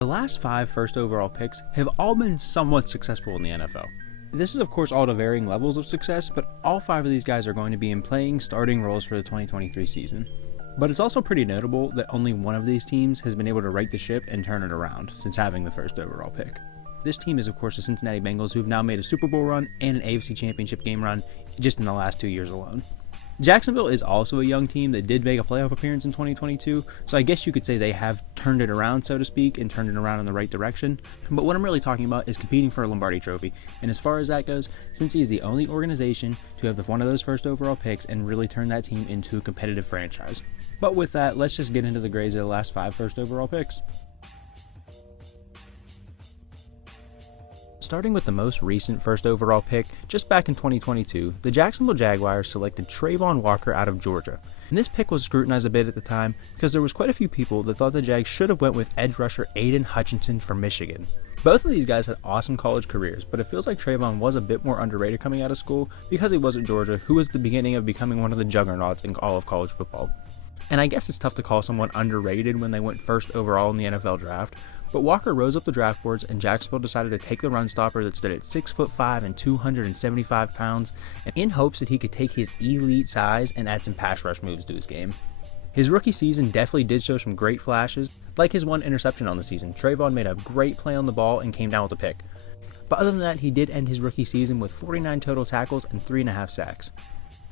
The last 5 first overall picks have all been somewhat successful in the NFL. This is of course all to varying levels of success, but all 5 of these guys are going to be in playing starting roles for the 2023 season. But it's also pretty notable that only one of these teams has been able to right the ship and turn it around since having the first overall pick. This team is of course the Cincinnati Bengals, who've now made a Super Bowl run and an AFC Championship game run just in the last 2 years alone. Jacksonville is also a young team that did make a playoff appearance in 2022, so I guess you could say they have turned it around, so to speak, and turned it around in the right direction. But what I'm really talking about is competing for a Lombardi trophy, and as far as that goes, Cincy is the only organization to have one of those first overall picks and really turn that team into a competitive franchise. But with that, let's just get into the grades of the last 5 first overall picks. Starting with the most recent first overall pick, just back in 2022, the Jacksonville Jaguars selected Trayvon Walker out of Georgia. And this pick was scrutinized a bit at the time because there was quite a few people that thought the Jags should have went with edge rusher Aiden Hutchinson from Michigan. Both of these guys had awesome college careers, but it feels like Trayvon was a bit more underrated coming out of school because he was at Georgia, who was the beginning of becoming one of the juggernauts in all of college football. And I guess it's tough to call someone underrated when they went first overall in the NFL draft, but Walker rose up the draft boards and Jacksonville decided to take the run stopper that stood at 6'5" and 275 pounds in hopes that he could take his elite size and add some pass rush moves to his game. His rookie season definitely did show some great flashes, like his 1 interception on the season. Trayvon made a great play on the ball and came down with a pick. But other than that, he did end his rookie season with 49 total tackles and 3.5 sacks.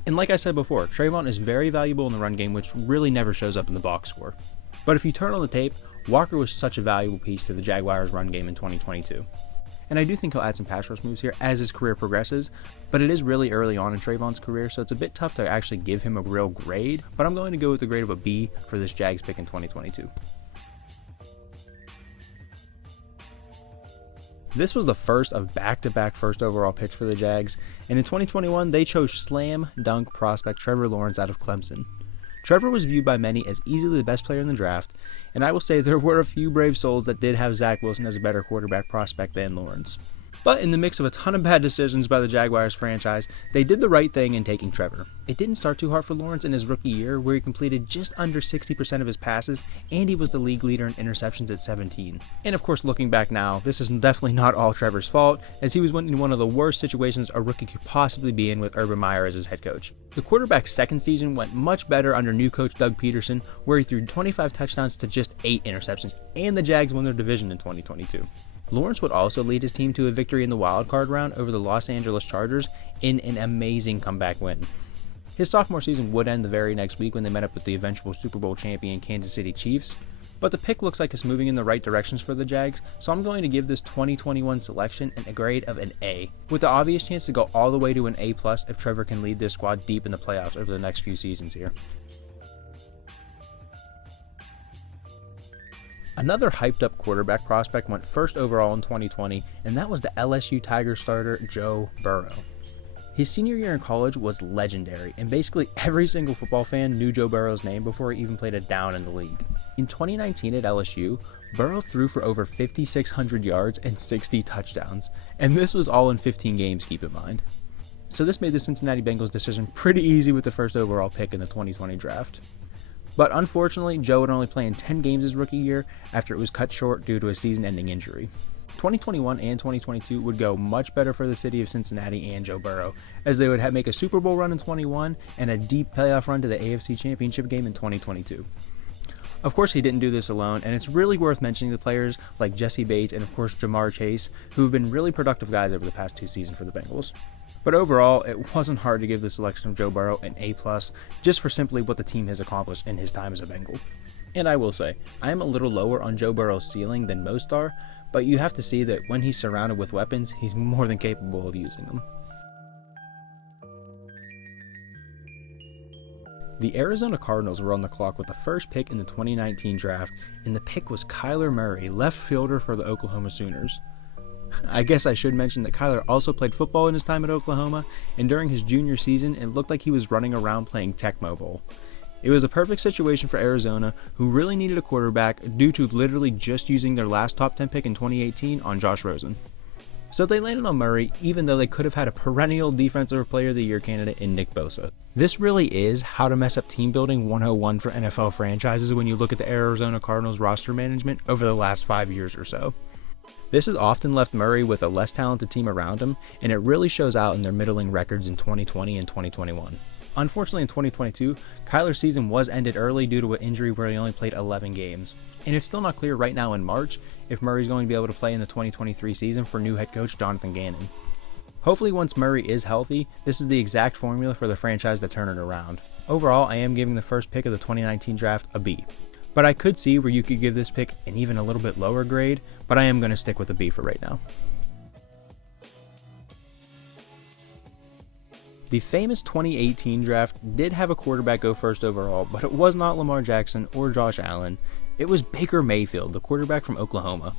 And like I said before, Trayvon is very valuable in the run game, which really never shows up in the box score. But if you turn on the tape, Walker was such a valuable piece to the Jaguars' run game in 2022. And I do think he'll add some pass rush moves here as his career progresses, but it is really early on in Trayvon's career, so it's a bit tough to actually give him a real grade, but I'm going to go with the grade of a B for this Jags pick in 2022. This was the first of back-to-back first overall picks for the Jags, and in 2021 they chose slam dunk prospect Trevor Lawrence out of Clemson. Trevor was viewed by many as easily the best player in the draft, and I will say there were a few brave souls that did have Zach Wilson as a better quarterback prospect than Lawrence. But in the mix of a ton of bad decisions by the Jaguars franchise, they did the right thing in taking Trevor. It didn't start too hard for Lawrence in his rookie year, where he completed just under 60% of his passes, and he was the league leader in interceptions at 17. And of course, looking back now, this is definitely not all Trevor's fault, as he was in one of the worst situations a rookie could possibly be in with Urban Meyer as his head coach. The quarterback's second season went much better under new coach Doug Peterson, where he threw 25 touchdowns to just 8 interceptions, and the Jags won their division in 2022. Lawrence would also lead his team to a victory in the wildcard round over the Los Angeles Chargers in an amazing comeback win. His sophomore season would end the very next week when they met up with the eventual Super Bowl champion Kansas City Chiefs, but the pick looks like it's moving in the right directions for the Jags, so I'm going to give this 2021 selection a grade of an A, with the obvious chance to go all the way to an A+ if Trevor can lead this squad deep in the playoffs over the next few seasons here. Another hyped-up quarterback prospect went first overall in 2020, and that was the LSU Tigers starter Joe Burrow. His senior year in college was legendary, and basically every single football fan knew Joe Burrow's name before he even played a down in the league. In 2019 at LSU, Burrow threw for over 5,600 yards and 60 touchdowns, and this was all in 15 games, keep in mind. So this made the Cincinnati Bengals decision pretty easy with the first overall pick in the 2020 draft. But unfortunately, Joe would only play in 10 games his rookie year after it was cut short due to a season-ending injury. 2021 and 2022 would go much better for the city of Cincinnati and Joe Burrow, as they would make a Super Bowl run in 21 and a deep playoff run to the AFC Championship game in 2022. Of course, he didn't do this alone, and it's really worth mentioning the players like Jesse Bates and of course Jamar Chase, who have been really productive guys over the past 2 seasons for the Bengals. But overall, it wasn't hard to give the selection of Joe Burrow an A+, just for simply what the team has accomplished in his time as a Bengal. And I will say, I am a little lower on Joe Burrow's ceiling than most are, but you have to see that when he's surrounded with weapons, he's more than capable of using them. The Arizona Cardinals were on the clock with the first pick in the 2019 draft, and the pick was Kyler Murray, left fielder for the Oklahoma Sooners. I guess I should mention that Kyler also played football in his time at Oklahoma, and during his junior season, it looked like he was running around playing Tecmo Bowl. It was a perfect situation for Arizona, who really needed a quarterback due to literally just using their last top 10 pick in 2018 on Josh Rosen. So they landed on Murray even though they could have had a perennial Defensive Player of the Year candidate in Nick Bosa. This really is how to mess up team building 101 for NFL franchises when you look at the Arizona Cardinals roster management over the last 5 years or so. This has often left Murray with a less talented team around him, and it really shows out in their middling records in 2020 and 2021. Unfortunately, in 2022, Kyler's season was ended early due to an injury where he only played 11 games. And it's still not clear right now in March if Murray's going to be able to play in the 2023 season for new head coach Jonathan Gannon. Hopefully once Murray is healthy, this is the exact formula for the franchise to turn it around. Overall, I am giving the first pick of the 2019 draft a B. But I could see where you could give this pick an even a little bit lower grade, but I am going to stick with a B for right now. The famous 2018 draft did have a quarterback go first overall, but it was not Lamar Jackson or Josh Allen. It was Baker Mayfield, the quarterback from Oklahoma.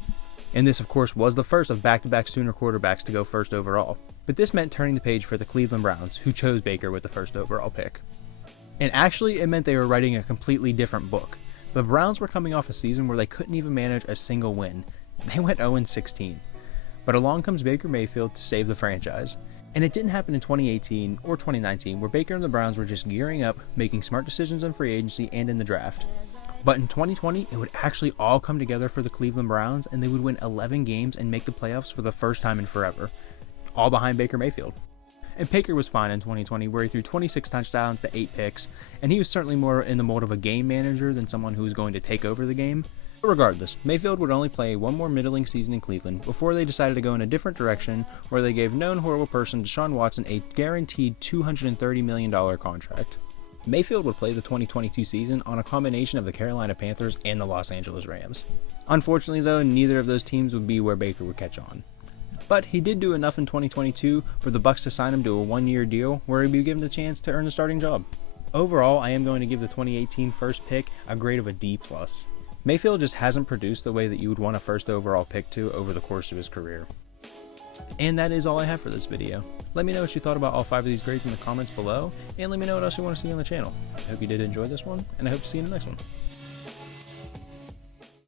And this, of course, was the first of back-to-back Sooner quarterbacks to go first overall. But this meant turning the page for the Cleveland Browns, who chose Baker with the first overall pick. And actually, it meant they were writing a completely different book. The Browns were coming off a season where they couldn't even manage a single win. They went 0-16. But along comes Baker Mayfield to save the franchise. And it didn't happen in 2018 or 2019, where Baker and the Browns were just gearing up, making smart decisions in free agency and in the draft. But in 2020, it would actually all come together for the Cleveland Browns, and they would win 11 games and make the playoffs for the first time in forever, all behind Baker Mayfield. And Baker was fine in 2020, where he threw 26 touchdowns to 8 picks, and he was certainly more in the mold of a game manager than someone who was going to take over the game. But regardless, Mayfield would only play one more middling season in Cleveland before they decided to go in a different direction, where they gave known horrible person Deshaun Watson a guaranteed $230 million contract. Mayfield would play the 2022 season on a combination of the Carolina Panthers and the Los Angeles Rams. Unfortunately though, neither of those teams would be where Baker would catch on. But he did do enough in 2022 for the Bucs to sign him to a one-year deal where he'd be given the chance to earn the starting job. Overall, I am going to give the 2018 first pick a grade of a D+. Mayfield just hasn't produced the way that you would want a first overall pick to over the course of his career. And that is all I have for this video. Let me know what you thought about all 5 of these grades in the comments below, and let me know what else you want to see on the channel. I hope you did enjoy this one, and I hope to see you in the next one.